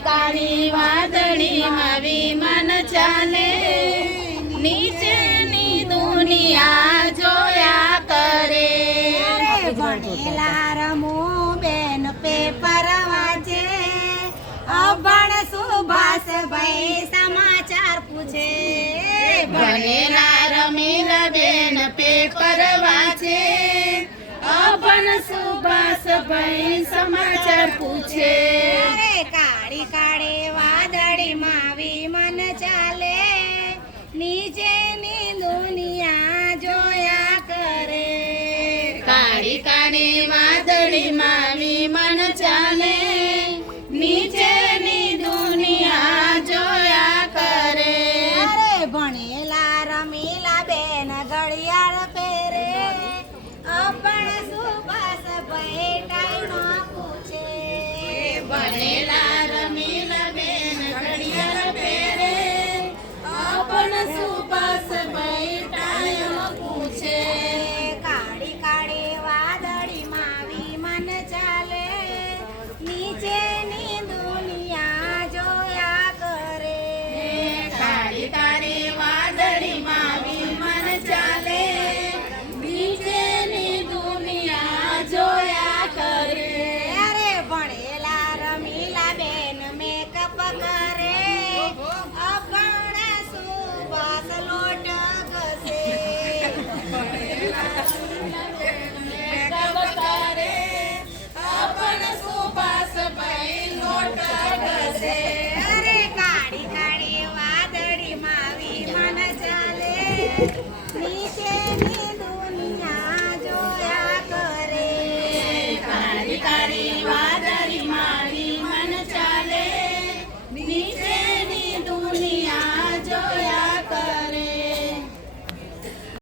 કાળી વાદળીમાં વિમાન ચાલે. નીચેની દુનિયા જોયા કરે. ભણેલા રમો બેન પેપર વાંચે. અભણ સુભાષ ભાઈ સમાચાર પૂછે. ભણેલા રમીલા બેન પેપર વાંચે. અભણ સુભાષ ભાઈ સમાચાર પૂછે. કાળી વાદળી માવી મન ચાલે. નીચેની દુનિયા જોયા કરે. અરે ભણેલા રમીલા બેન ઘડિયાળ પહેરે અપણ સુભાષ ટાઈમ પૂછે. ભણેલા કાળી વાદળીમાં વિમાન ચાલે. નીચેની દુનિયા જોયા કરે. ભણેલા રમીલા બેન મેકઅપ નીચેની દુનિયા જોયા કરે. કાળી